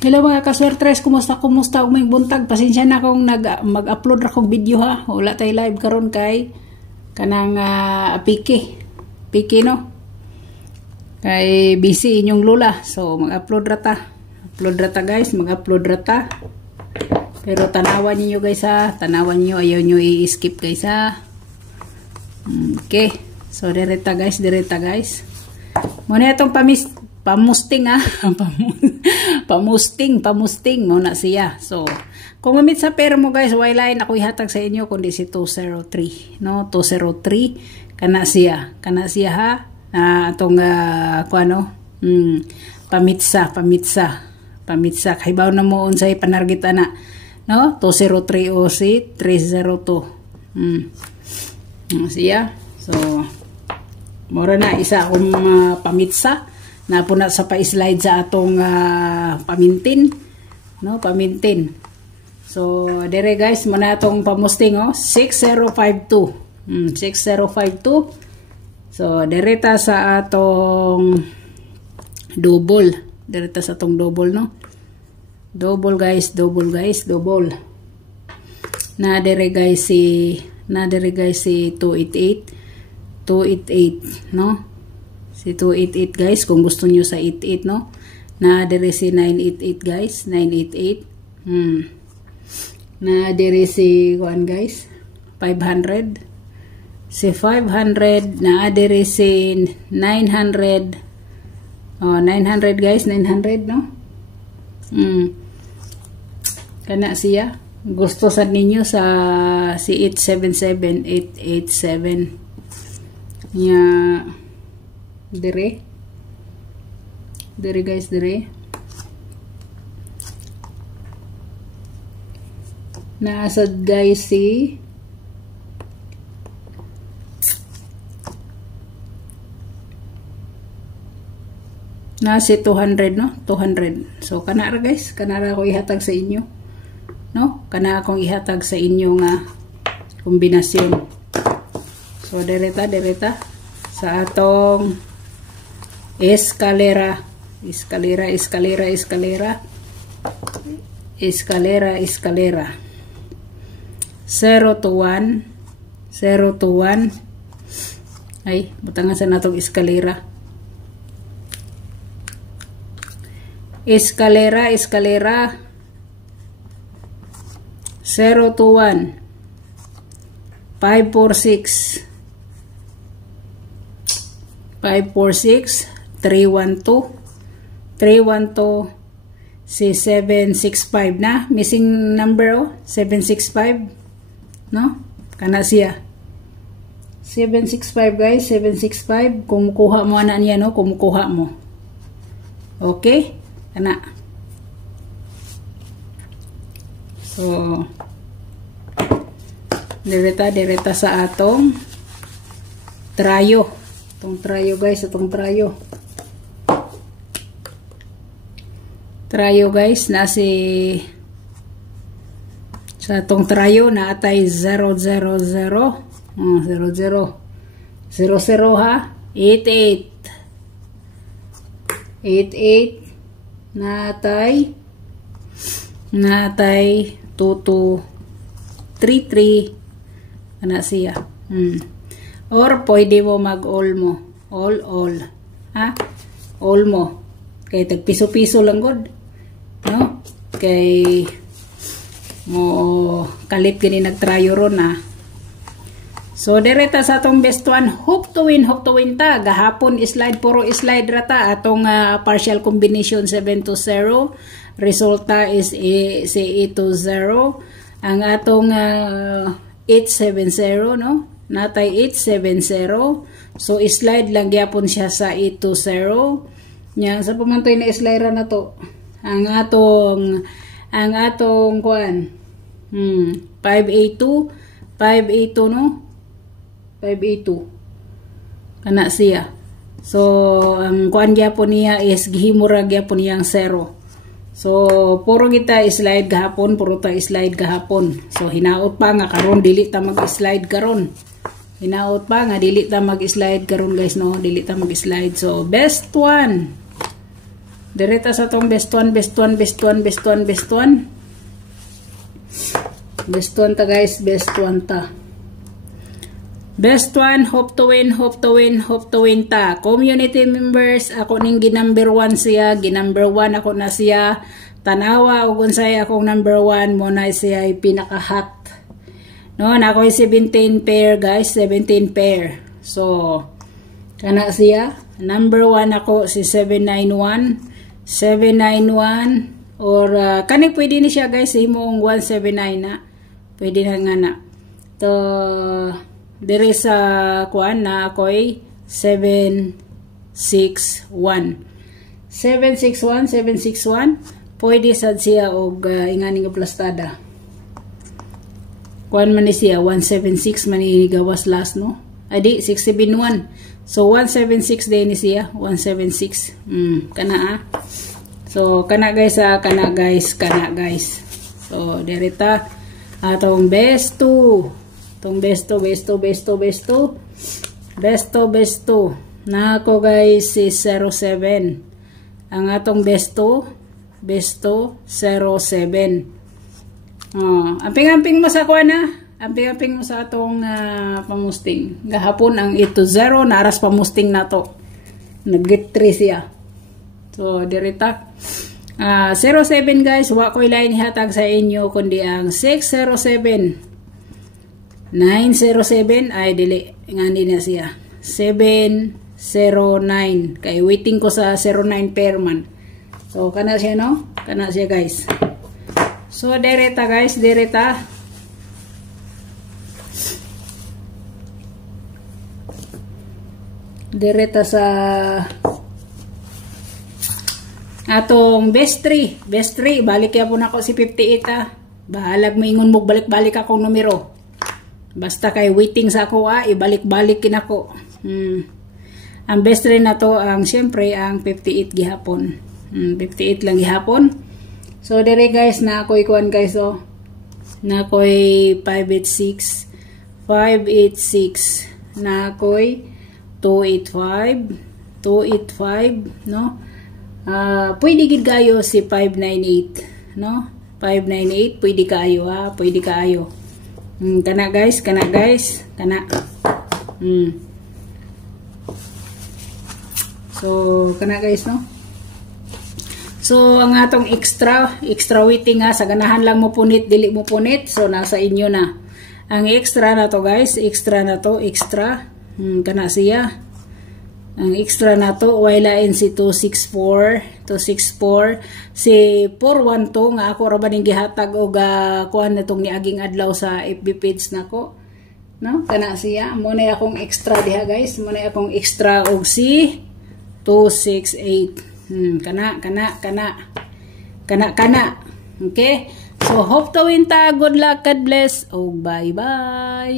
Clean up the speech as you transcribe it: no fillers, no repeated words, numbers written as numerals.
Hello mga kaswertres, kumusta umay buntag? Pasensya na akong mag-upload ra kong video ha. Wala tay live karon kay kanang Piki no. Kay busy inyong lula. So mag-upload ra ta. Upload ra ta guys, mag-upload ra ta. Pero tanawan niyo guys ha. Tanawan niyo, ayaw niyo i-skip guys ha. Okay. So direta guys. Muna itong pamusting ha. pamusting mo na siya. So kung mamit sa pera mo guys, wala ako ihatag sa inyo kundi si 203 no, 203 kana siya ha. Atong pamitsa kay baw na mo unsay panargit ana no, 203 o si 302 siya. So mura na isa akong pamitsa na po na sa pa-slide sa atong pamintin no, pamintin. So dire guys muna atong pamusting 6052 6052. So direta sa atong double no, double guys na dire guys si 288 no, si 288 guys kung gusto nyo sa 88 no, na dire si 988 guys, 988 na dire si 1 guys 500, si 500 na dire si 900 900 guys, 900 no. Kana siya gusto sa ninyo sa si 877 nya dire guys, naasad guys si nasi 200 no, 200. So kana ra guys, kana ra ko ihatag sa inyo no, kana akong ihatag sa inyo nga kombinasyon. So direta sa atong eskalera 0 to 1 ay butangan sa natong eskalera 0 to 1 546 312 si 765 na missing number 765 no, kana siya 765 guys, 765 kumukuha mo ana niya no, kumukuha mo. Okay kana. So direta sa atong trayo. Itong trayo guys, trayo guys na si sa itong trayo na atay 000 ha, 88 na atay 2233 ana siya. Or pwede mo mag-all ha, all mo kay tag piso-piso lang god no, kay mo kalit gani nagtrayo ron ha. So direta sa atong best one, hope to win ta gahapon puro slide rata atong partial combination 720, resulta is si 820, ang atong 870 no, natay 870. So slide lang gyapon siya sa 820 nya sa pumantoy na slide ra na to ang atong kuan 582 no, 582 kana siya. So ang kuan gyapon niya is gihimura gyapon niyang 0. So puro kita slide gahapon, so hinaot pa nga karon dili ta mag-slide karon. Hinaot pa nga dili ta mag-slide karon guys no, dili ta mag-slide. So best one Direta sa tong best one, best one, best one, best one, best one. Best one ta guys, best one ta. Best one, hope to win, hope to win, hope to win ta. Community members, ako ning ginumber 1 siya, ginumber 1 ako na siya. Tanawa o unsay akong number 1 mo na siya ay pinaka-hot. No, na ako 17 pair guys, 17 pair. So, kana siya. Number 1 ako si 791. 791 or kani pwede ni siya guys, imong 179 na. Pwede na nga na. To dire sa kuan na ako'y 761. 761, 761. Pwede sad siya og inganing plastada. Kuan man ni siya 176 man ni gawas last no. Adi 671. So 176 din ni siya, 176. Kana So kana guys, kana guys, kana guys. So direta atong best 2. Tong besto na ako guys si 07. Ang atong besto 07. Amping-amping mo sa kuha na. Amping-amping mo sa atong pamusting. Gahapon ang ito 0 naras pamusting na to. Nag-get 3 siya. So direta 07 guys, wa ko'y lain hatag sa inyo kundi ang 607. 907 ay dili ngani na siya 709 kay waiting ko sa 09 pair man. So kana siya no, kana siya guys. So direta guys, direta sa atong best 3 balik ya po na ako si 58 bahalag maingon mo balik-balik akong numero. Basta kay waiting sa ako ibalik-balik kin ako. Ang best rin na to ang syempre ang 58 gihapon. 58 lang gihapon. So dire guys na ako'y kuan guys na ako'y 586 na ako'y 285 no. Pwede gid kayo si 598 no. 598 pwede kayo pwede kayo. Kana guys, kana. So, kana guys, no? So, ang atong extra waiting sa ganahan lang mo punit, dili mo punit. So, nasa inyo na. Ang extra na to guys, extra. Kana siya. Ang extra na to, wailain si 264, si 412 nga ako ra ba ning gihatag og kuan natong niaging adlaw sa FB page nako. No, kana siya. Mo na akong extra diha guys, mo na akong extra og si 268. Kana. Okay? So hope to win ta, good luck, God bless. Oh, bye-bye.